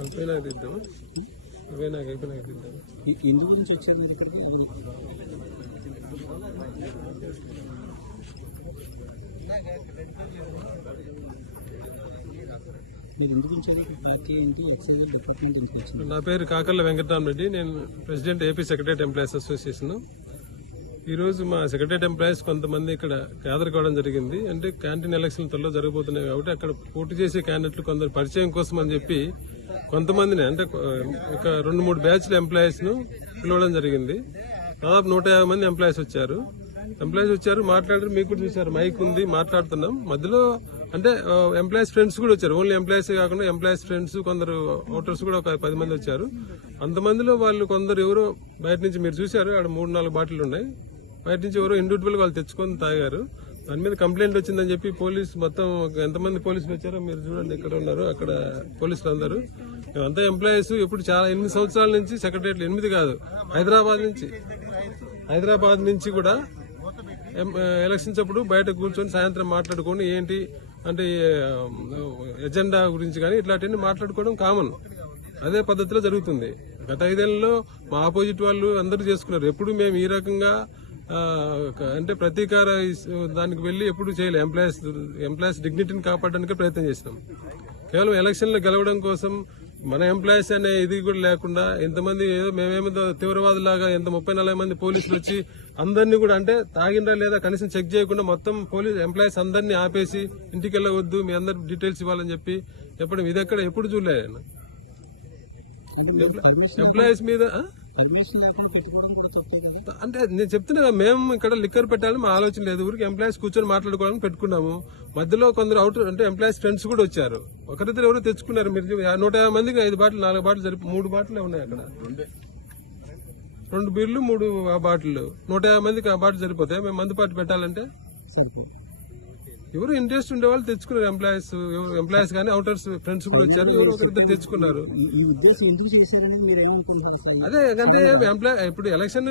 అయిపోయినాక తీద్దాం అయిపోయినాక అయిపోయినాక తీద్దాం ఎందు గురించి వచ్చింది నా పేరు కాకర్ల వెంకటరామరెడ్డి. నేను president AP secretary employees association ఈరోజు మా సెక్రటరీ ఎంప్లాయీస్ కొంతమంది ఇక్కడ గ్యాదర్ కావడం జరిగింది. అంటే క్యాంటీన్ ఎలక్షన్ త్వరలో జరగబోతున్నాయి కాబట్టి అక్కడ పోటీ చేసే క్యాండిడేట్లు కొందరు పరిచయం కోసం అని చెప్పి కొంతమందిని అంటే ఒక రెండు మూడు బ్యాచ్ల ఎంప్లాయీస్ను పిలవడం జరిగింది. దాదాపు నూట యాభై మంది ఎంప్లాయీస్ వచ్చారు. ఎంప్లాయీస్ వచ్చారు మాట్లాడారు మీకు కూడా చూసారు మైక్ ఉంది మాట్లాడుతున్నాం. మధ్యలో అంటే ఎంప్లాయీస్ ఫ్రెండ్స్ కూడా వచ్చారు. ఓన్లీ ఎంప్లాయీస్ కాకుండా ఎంప్లాయీస్ ఫ్రెండ్స్ కొందరు ఓటర్స్ కూడా ఒక పది మంది వచ్చారు. అంతమందిలో వాళ్ళు కొందరు ఎవరో బయట నుంచి మీరు చూశారు అక్కడ మూడు నాలుగు బాటిల్ ఉన్నాయి. బయట నుంచి ఎవరో ఇండివిజువల్ వాళ్ళు తెచ్చుకొని తాగారు. దాని మీద కంప్లైంట్ వచ్చిందని చెప్పి పోలీస్ మొత్తం ఎంతమంది పోలీసులు వచ్చారో మీరు చూడండి ఎక్కడ ఉన్నారు అక్కడ పోలీసులు అందరూ. మేమంతా ఎంప్లాయీస్ ఇప్పుడు చాలా ఎనిమిది సంవత్సరాల నుంచి సెక్రటరియట్లు ఎనిమిది కాదు హైదరాబాద్ నుంచి. హైదరాబాద్ నుంచి కూడా ఎం- ఎలక్షన్స్ అప్పుడు బయట కూర్చొని సాయంత్రం మాట్లాడుకొని ఏంటి అంటే ఎజెండా గురించి కానీ ఇట్లాంటివన్నీ మాట్లాడుకోవడం కామన్. అదే పద్ధతిలో జరుగుతుంది. గత ఐదేళ్ళలో మా ఆపోజిట్ వాళ్ళు అందరూ చేసుకున్నారు. ఎప్పుడు మేము ఈ రకంగా అంటే ప్రతీకార దానికి వెళ్ళి ఎప్పుడు చేయలేదు ఎంప్లాయీస్ ఎంప్లాయీస్ డిగ్నిటీని కాపాడడానికి ప్రయత్నం చేసినాం. కేవలం ఎలక్షన్లో గెలవడం కోసం మన ఎంప్లాయీస్ అనే ఇది కూడా లేకుండా ఎంతమంది ఏదో మేమేమో తీవ్రవాదులాగా ఎంత ముప్పై నలభై మంది పోలీసులు వచ్చి అందరినీ కూడా అంటే తాగిందా లేదా కనీసం చెక్ చేయకుండా మొత్తం పోలీస్ ఎంప్లాయీస్ అందరినీ ఆపేసి ఇంటికి వెళ్ళవద్దు మీ అందరు డీటెయిల్స్ ఇవ్వాలని చెప్పి చెప్పడం ఇది ఎక్కడ ఎప్పుడు చూడలేదు ఎంప్లాయీస్ మీద అంటే నేను చెప్తున్నా మేము ఇక్కడ లిక్కర్ పెట్టాలని మా ఆలోచన లేదు. ఊరికి ఎంప్లాయీస్ కూర్చొని మాట్లాడుకోవాలని పెట్టుకున్నాము. మధ్యలో కొందరు అవుట్ అంటే ఎంప్లాయీస్ ఫ్రెండ్స్ కూడా వచ్చారు. ఒకరిద్దరు ఎవరో తెచ్చుకున్నారు. మీరు నూట యాభై మందికి ఐదు బాటిల్ నాలుగు బాటిల్ సరిపో మూడు బాటిల్ ఉన్నాయి అక్కడ. రెండు బీర్లు మూడు ఆ బాటిల్. నూట యాభై మందికి ఆ బాటిల్ సరిపోతాయి? మేము మందు పాటు పెట్టాలంటే? సరిపోదు. ఎవరు ఇంట్రెస్ట్ ఉండే వాళ్ళు తెచ్చుకున్నారు ఎంప్లాయీస్ ఎంప్లాయీస్ కానీ అవుటర్స్ ఫ్రెండ్స్ కూడా వచ్చారు ఎవరు ఒకరిద్దరు తెచ్చుకున్నారు? అదే అంటే ఎంప్లాయ్ ఇప్పుడు ఎలక్షన్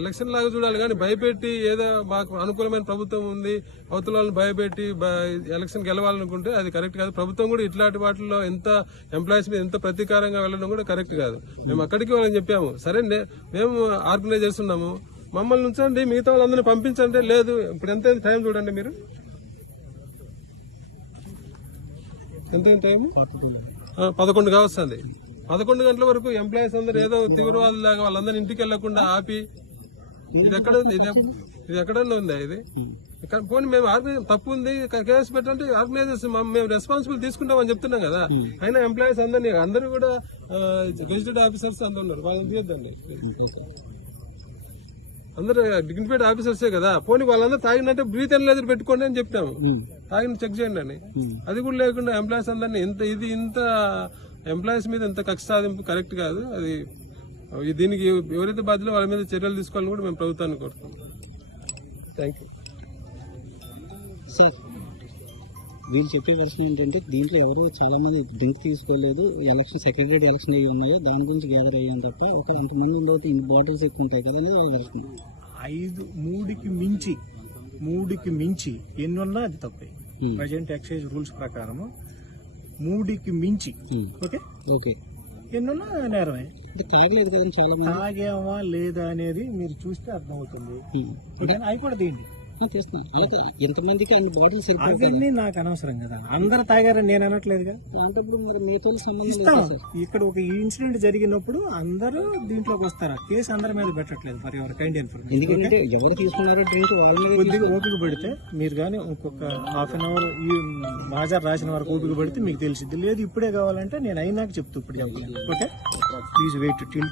ఎలక్షన్ లాగా చూడాలి కానీ భయపెట్టి ఏదో మాకు అనుకూలమైన ప్రభుత్వం ఉంది అవతల వాళ్ళని భయపెట్టి ఎలక్షన్ గెలవాలనుకుంటే అది కరెక్ట్ కాదు. ప్రభుత్వం కూడా ఇట్లాంటి వాటిల్లో ఎంత ఎంప్లాయీస్ మీద ఎంత ప్రతీకారంగా వెళ్ళడం కూడా కరెక్ట్ కాదు. మేము అక్కడికి వాళ్ళని చెప్పాము. సరే మేము ఆర్గనైజ్ చేస్తున్నాము మమ్మల్ని ఉంచండి మిగతా వాళ్ళందరినీ పంపించండి. లేదు ఇప్పుడు ఎంత టైం చూడండి మీరు? ఎంత టైం ఆ, పదకొండు కావస్తుంది. పదకొండు గంటల వరకు ఎంప్లాయీస్ అందరు ఏదో తీవ్రవాదులాగా వాళ్ళందరినీ ఇంటికి వెళ్ళకుండా ఆపి ఇది ఎక్కడ ఉంది? ఇది ఎక్- ఇది ఎక్కడన్నా ఉందా ఇది? పోనీ మేము ఆర్గనైజ్ తప్పు ఉంది. కేసు పెట్టంటే ఆర్గనైజేషన్ మేము రెస్పాన్సిబుల్ తీసుకుంటామని చెప్తున్నాం కదా. అయినా ఎంప్లాయీస్ అందరినీ అందరూ కూడా రిజిస్టర్డ్ ఆఫీసర్స్ అందరు ఉన్నారు. వాళ్ళని తీయద్దండి. అందరూ డిగ్నిఫైడ్ ఆఫీసర్సే కదా. పోనీ వాళ్ళందరూ తాగినట్టే బ్రీత్ ఎనలైజర్ పెట్టుకోండి అని చెప్పాము తాగిన చెక్ చేయండి అని. అది కూడా లేకుండా ఎంప్లాయీస్ అందరినీ ఇంత ఇది ఇంత ఎంప్లాయీస్ మీద ఇంత కక్ష సాధింపు కరెక్ట్ కాదు. అది దీనికి ఎవరైతే బాధ్యులో వాళ్ళ మీద చర్యలు తీసుకోవాలని కూడా మేము ప్రభుత్వాన్ని కోరుతున్నాం థ్యాంక్ యూ వీళ్ళు చెప్పే వెర్షన్ ఏంటంటే దీంట్లో ఎవరు చాలా మంది డ్రింక్ తీసుకోలేదు ఎలక్షన్ సెక్రటరీ ఎలక్షన్ అయ్యి ఉన్నాయో దాని గురించి గ్యాదర్ అయ్యాం తప్ప ఒక ఎంతమంది ఉండవు ఇన్ని బాటిల్స్ ఎక్కువ ఉంటాయి కదా వెర్షన్ ఐదు మూడుకి మించి మూడుకి మించి ఎన్నున్నా అది తప్పే. ప్రజెంట్ ఎక్సైజ్ రూల్స్ ప్రకారము మూడుకి మించి Hmm. ఓకే? ఓకే. ఎన్నున్నా నేరమే. ఇది తాగలేదు కదా తాగామా లేదా అనేది మీరు చూస్తే అర్థమవుతుంది. Hmm. అవి కూడా తీయండి. ఆ, తీస్తున్నాం అలాగే ఎంతమందికి అన్ని బాటిల్స్ అవన్నీ నాకు అనవసరం కదా. అందరు తాగారని నేను అనట్లేదుగా. అలాంటప్పుడు మరి మీతో ఇస్తాం. ఇక్కడ ఒక ఇన్సిడెంట్ జరిగినప్పుడు అందరూ దీంట్లోకి వస్తారు. కేసు అందరి మీద పెట్టట్లేదు ఫర్ ఎవర్ కైండ్ ఇన్ఫర్మేషన్ ఎందుకంటే ఎవరు తీసుకున్నారో డ్రింక్ వాళ్ళ కొద్దిగా ఓపిక పెడితే మీరు కానీ ఇంకొక హాఫ్ అన్ అవర్ ఈ మాజార్ రాసిన వరకు ఓపిక పెడితే మీకు తెలిసిద్ది. లేదు ఇప్పుడే కావాలంటే నేను అయినాక చెప్తూ ఇప్పుడు చెప్పలేదు ఓకే. Please wait till